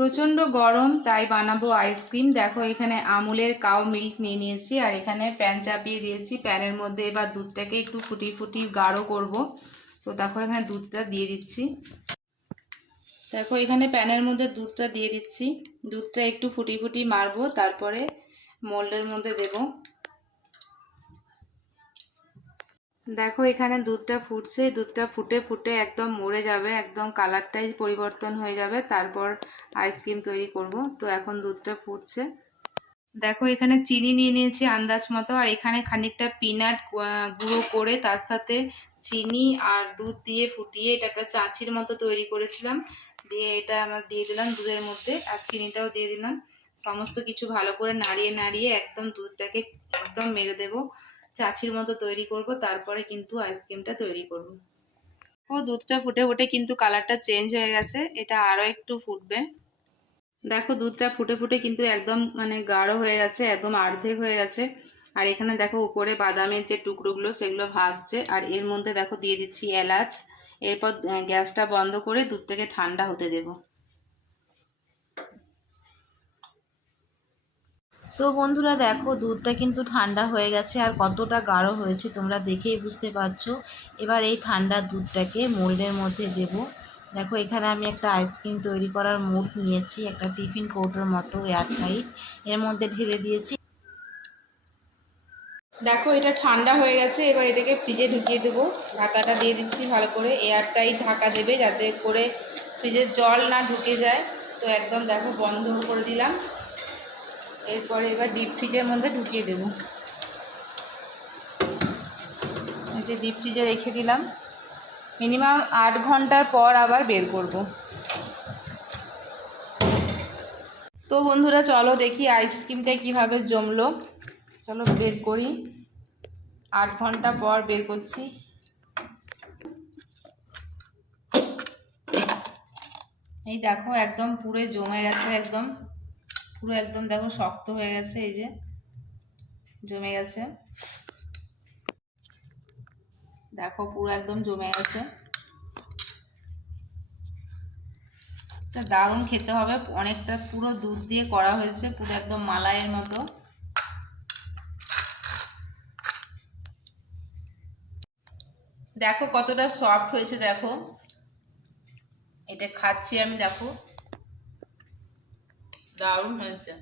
প্রচণ্ড গরম, তাই বানাবো আইসক্রিম। দেখো এখানে আমুলের কাউ মিল্ক নিয়ে নিয়েছি, আর এখানে প্যান চাপিয়ে দিয়েছি। প্যানের মধ্যে এবার দুধটাকে একটু ফুটি গাঢ় করব। তো দেখো এখানে দুধটা দিয়ে দিচ্ছি। দেখো এখানে প্যানের মধ্যে দুধটা দিয়ে দিচ্ছি। দুধটা একটু ফুটি মারবো, তারপরে মোল্ডের মধ্যে দেব। দেখো এখানে দুধটা ফুটছে। দুধটা ফুটে একদম মরে যাবে, একদম কালারটাই পরিবর্তন হয়ে যাবে, তারপর আইসক্রিম তৈরি করব। তো এখন দুধটা ফুটছে। দেখো এখানে চিনি নিয়ে নিয়েছি আন্দাজ মতো, আর এখানে খানিকটা পিনাট গুঁড়ো করে তার সাথে চিনি আর দুধ দিয়ে ফুটিয়ে এটা একটা চাঁচির মতো তৈরি করেছিলাম। দিয়ে এটা আমার দিয়ে দিলাম দুধের মধ্যে, আর চিনিটাও দিয়ে দিলাম। সমস্ত কিছু ভালো করে নাড়িয়ে একদম দুধটাকে একদম মেরে দেব, চাঁচির মতো তৈরি করব। তারপরে কিন্তু আইসক্রিমটা তৈরি করব। ও দুধটা ফুটে কিন্তু কালারটা চেঞ্জ হয়ে গেছে, এটা আরও একটু ফুটবে। দেখো দুধটা ফুটে কিন্তু একদম মানে গাঢ় হয়ে গেছে, একদম অর্ধেক হয়ে গেছে। আর এখানে দেখো উপরে বাদামের যে টুকরোগুলো সেগুলো ভাসছে, আর এর মধ্যে দেখো দিয়ে দিচ্ছি এলাচ। এরপর গ্যাসটা বন্ধ করে দুধটাকে ঠান্ডা হতে দেব। তো বন্ধুরা দেখো দুধটা কিন্তু ঠান্ডা হয়ে গেছে, আর কতটা গাঢ় হয়েছে তোমরা দেখেই বুঝতে পারছো। এবার এই ঠান্ডা দুধটাকে মোল্ডের মধ্যে দেব। দেখো এখানে আমি একটা আইসক্রিম তৈরি করার মোল্ড নিয়েছি, একটা টিফিন কৌটোর মতো এয়ারটাইট, এর মধ্যে ঢেলে দিয়েছি। দেখো এটা ঠান্ডা হয়ে গেছে, এবার এটাকে ফ্রিজে ঢুকিয়ে দেবো। ঢাকাটা দিয়ে দিচ্ছি ভালো করে, এয়ারটাইট ঢাকা দেবে যাতে করে ফ্রিজের জল না ঢুকে যায়। তো একদম দেখো বন্ধ করে দিলাম। এরপরে এবার ডিপ ফ্রিজের মধ্যে ঢুকিয়ে দেবো। এই যে ডিপ ফ্রিজে রেখে দিলাম, মিনিমাম 8 ঘন্টার পর আবার বের করব। তো বন্ধুরা চলো দেখি আইসক্রিমটা কিভাবে জমলো। চলো বের করি। 8 ঘন্টা পর বের করছি। এই দেখো একদম পুরো জমে গেছে, একদম পুরো একদম দেখো শক্ত হয়ে গেছে, এই যে জমে গেছে। দেখো পুরো একদম জমে গেছে। এটা দারুণ খেতে হবে, অনেকটা পুরো দুধ দিয়ে করা হয়েছে, পুরো একদম মালাইয়ের মতো। দেখো কতটা সফট হয়েছে, দেখো এটা খাচ্ছি আমি, দেখো দারুণ হয়েছে।